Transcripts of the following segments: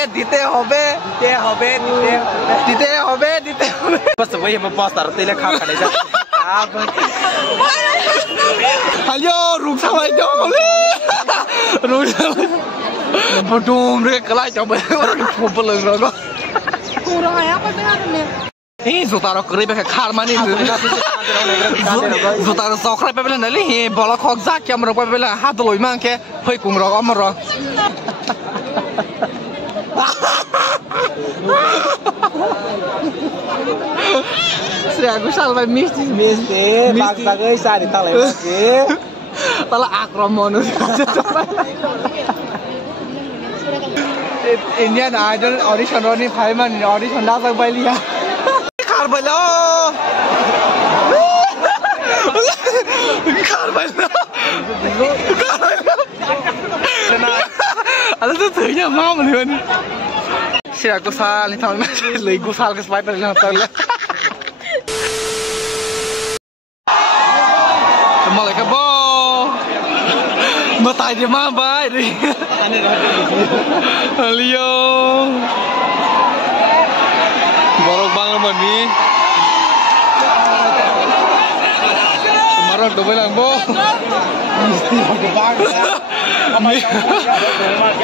টিকেট দিতে হবে बस वही हम पास आ रहे थे खा खड़े जा हेलो रुक सालाई दो रुक बटूम रे कलाई जब फोपल लग रहा kurang ya apa dengarnya ini zutaro keri pakai khar mani zutaro sokrai pe bela nali he bola khok za kya mro pe bela hat loi mang ke phoi kum ro amro Saya aku salah mistis bangsa guys ada talai lagi tala akramon Indian Idol audition roni phai man audition da sak bai liya khar bai lo khar bai lo ada tu thanya ma ma ni Saya aku salah ni tahu lagi aku salah ke swiper lah tahu lah Malay ka bo Matay di mabay Aliyo Borok bang naman ni Marok to lang bo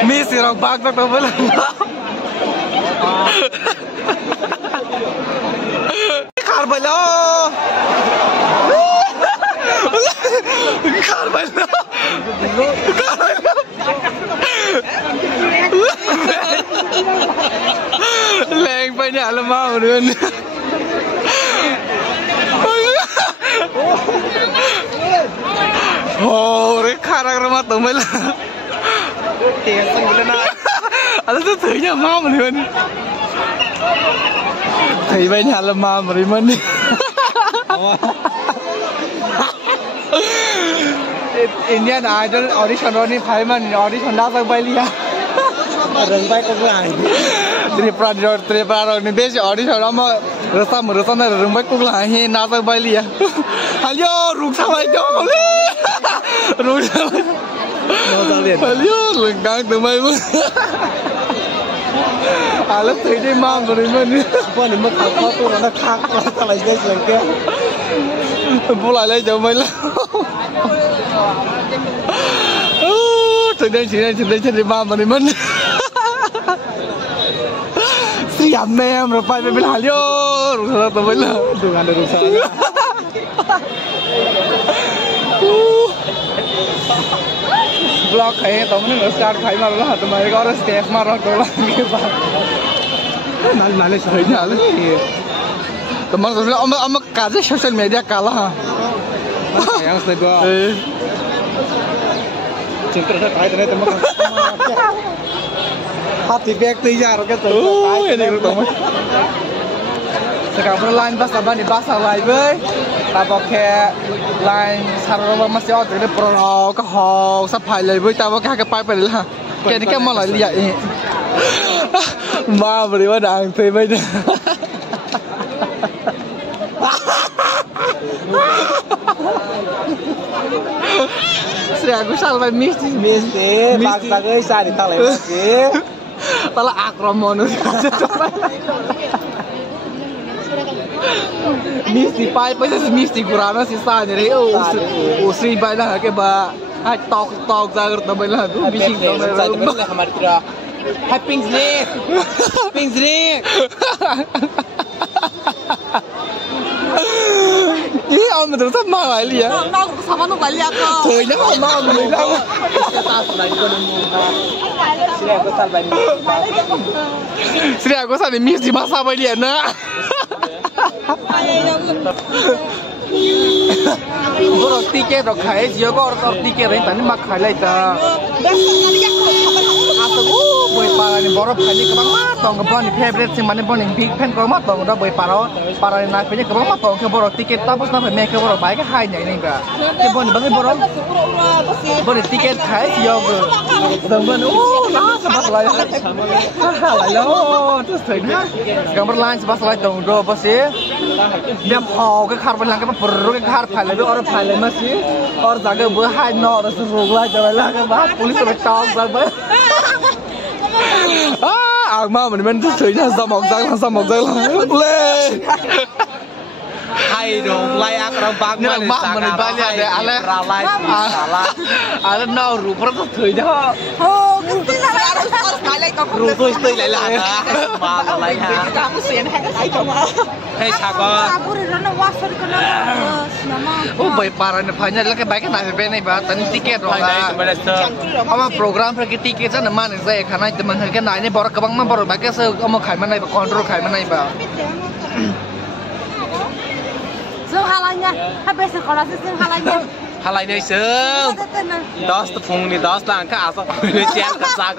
Miss rok bag to lang Karbala Karbala Leng pa niya alam mo rin Oh, rin karang ramat tumala Alam to niya mama rin Thầy bay nhà làm mà mà đi mất đi Indian Idol audition roni phai man audition da sak bai liya rừng bay cũng lại Tripura roni des audition ama rasa na rừng bai cũng lại he na sak bai liya Hello ruk salai do ruk salai Hello lưng đang từ mai Alam thấy đi mang rồi mình con này mất khóc tôi nó khắc nó lại dây rồi kia bố lại lấy cho mình từ đây trên đi mang rồi mình siap em rồi phải bên Hà Liêu rồi tao mới là đừng ăn được sao vlog khai tao mới start khai mà rồi tao mới có step mà rồi tao làm cái gì Nãy lấy thấy nhà đấy tao mới rồi ông cả cái social media cả là yang saya bawa cinta terkait dengan teman hati back tu ya roket tu ini rumah sekarang line bus apa nih bus lain ber tapi kayak line sarung masih ada di pro ke hall sampai lagi ber tapi kayak kepai pada lah kayak ni kan malah lihat ini ma beri mana ang tu ber Saya aku salah mistis bangsa guys ada talai lagi tala akramon Misti pai pasti misti kurang sih sah jadi usri banyak ke ba tok jagar tu banyak tu bising tu lah hamaरे kira pink snake Iya, om betul tak mau kali ya. mau sama nu kali aku Thôi nhá, mau mình đâu. Sri aku sampai misi masa apa dia nak? Borok tiket rok khai jiyo ko rok tiket rin tani mak khai lai ta. Aku boy para ni borok khai ni kebang matong kebang ni favorite sing mana bang ni big fan ko matong dah boy para ni nak punya kebang matong ke borok tiket tapos na me ke borok baik khai ni ni ka. Ke bang bang borok tiket khai jiyo ko. Teman nah sebab lai. Lai lo tu sei na. Gambar lain sebab lai tong do pasti. Dia mau ke khar belang ke perlu ke khar phai le और phai le masi और जगह वो हाय नौ रस रोगला जवला के बाद पुलिस में टॉक सब ảo mà mình thấy là sao mọc răng lên hay dong layak orang bang nhưng mà mình bao nhiêu để ăn lên ăn nào rủ rất thời đó rủ tôi lại là mà lại ha hay sao có bảy para này phải nhớ là cái bài cái này phải bên này bà tận ticket rồi là ama program phải cái ticket chắc là mà này dễ khả năng thì mình cái này này bỏ cái băng mà bỏ bài cái sơ ama khai mà này bà control khai mà này bà dương halanya habis sekolah dương halanya halai này sớm đó là phùng này đó là cái áo sọc người chén cái sao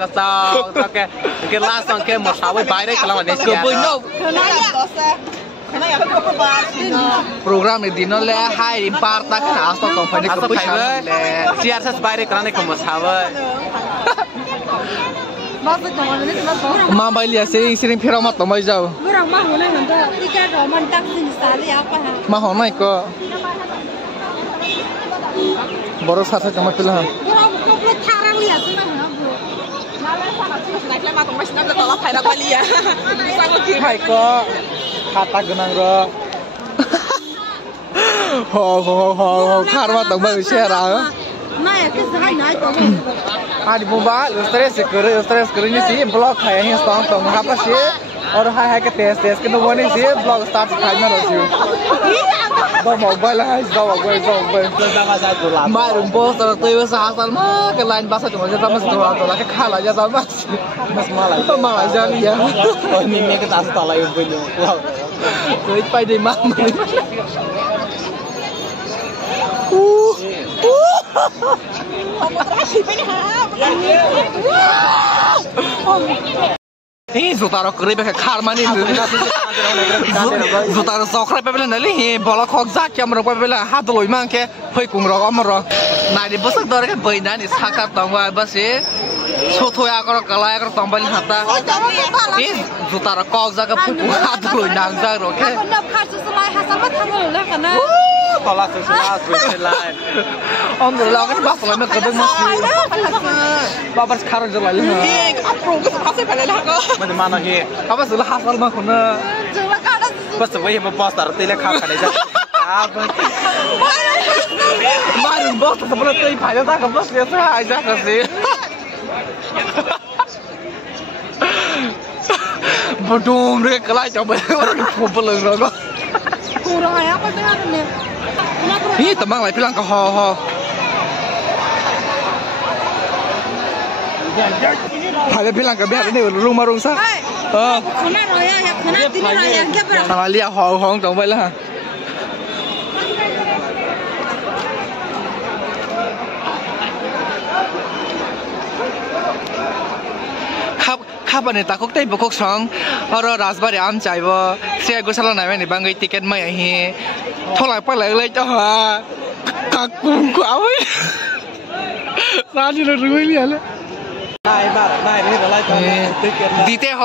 cái lá xong cái một sáu bài đấy cái là này cơ bơi đâu program này thì nó là hai điểm par ta cái áo sọc còn phải đi cơ bơi chén sát bài đấy cái này không một sáu mà bây giờ xin phê mà tụi bây giờ mà hôm nay có boro sát sát chấm phê hay có khát gần rồi ho khát mà tụi bây giờ ra आज mobile stress करे नहीं सी ब्लॉग खाया है सॉन्ग तो वहां पर से और हाय के टेस्ट के नो वन से ब्लॉग स्टार्ट खाना रही दो मोबाइल है दो मोबाइल मार बोस तो ये साल मा के लाइन बस तो मुझे समझ तो ला के खाला जा बस माला जा लिया और मीमे के तास ताला यो बनो तो इत पाई दे मा Ini zutaro kiri pakai karma nih, zutaro sokre pakai belan nali, bola kokzak yang mereka belan hatu loy mang ke, hoi kungrok amro, nah di besok dore ke bayna nih sakat tangwa basi, soto ya kalau kalaya kalau tambal hata, ini zutaro kokzak ke hatu loy nangzak roke. tolak sesuai Om dulu kan bahas lama kadang masih. Bapak sekarang jual lagi. approve ke pasal pada lah ko mana mana he Apa sudah hasil mah kuna? jual kada pas sebagai yang bos taruh tele kau kada jadi apa Baru bos sebelum tu ibadah tak bos dia sahaja kasih. Bodoh mereka kelai coba orang kumpul lagi. kurang ayah apa dengar ni Ini teman lagi bilang ke ho. Ada bilang ke biar ini rumah rusak. kena raya ya kena tini raya ke berapa Sama lihat ho tong vậy lah. Khắp bên này ta quốc tế bộ quốc sống, ở đó Raspberry am chạy vào, xe của salon này bên này bằng cái ticket mấy anh hi, thôi lại bắt lại lấy cho họ, cắt cùng quá ấy, ra đi là rưỡi liền đấy. Nai bar nai ni dah lagi tiket Dite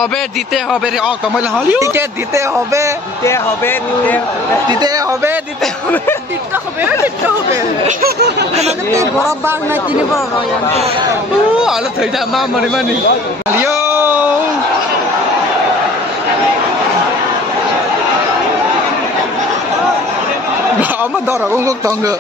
hobe re ok tamai lah haliu. Tiket dite hobe. kena kete borok bang na tini borok raya Ala thai da ma mani. Haliu. Ba ma dora gong tong ge.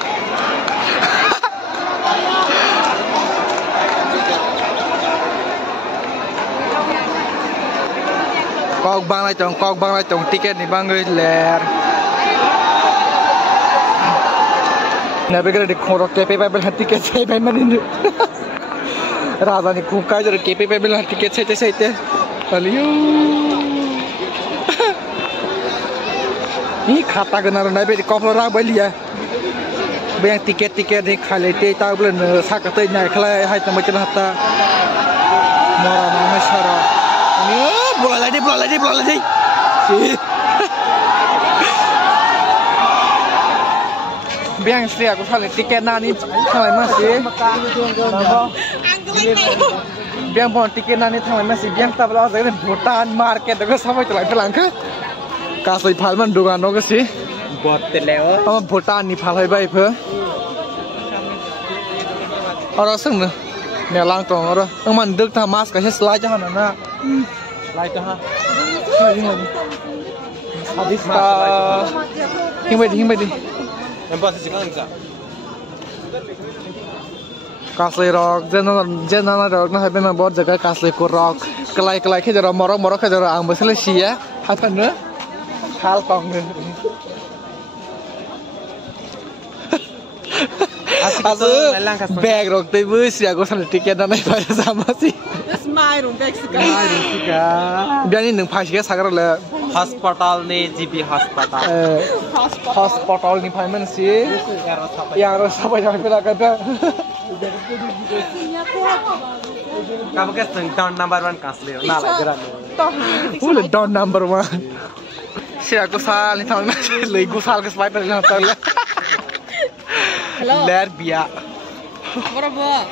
Kok bang lai chong tiket ni bang người lẻ. Nãy bây giờ đi khổ rồi kéoไปเป็นtiketใช้ไปมันนี่Raza ni khung kai rồi kéoไปเป็นtiketใช้เตะHaliu. Ni khataกันนะnãy bây giờ kop ra bây giờ bây giờ tiket ni khai lại tao bên sát cái tay này khai hai tầm chân hata mora nama sara bola lagi. Biang sih aku kali tiket nani thamai masih. Biang bon tiket nani thamai masih biang tabla saya Bhutan market aku sampai celai pelang ke. Kasih palman dugaan aku sih. buat teleo Ama Bhutan ni palai baik pe. Orang seng ne lang tong orang. Ang man dek thamas kasih selai jangan na. Light ha. Habis ka. Himbai di. Nampak sih kan enggak? Kasih rock, jenana rock na sampai na bawah jaga kasih ku rock. Kelai ke jara morok ke jara ang besar sia. Apa ne? Hal tong ne. Asu bag rock tu bus ya aku sana tiket dan naik pada sama sih. Smile room Mexico. Biar ni neng pasti ke sagar le. Hospital ni GB hospital. Hospital ni payment sih. Yang harus apa yang kita kata. Kamu ke down number 1 kasih na lah gerak. Udah down number 1. Si aku salah ni tahu macam lagi aku salah ke swipe ni tahu lah. Hello. Ler biar. Berapa?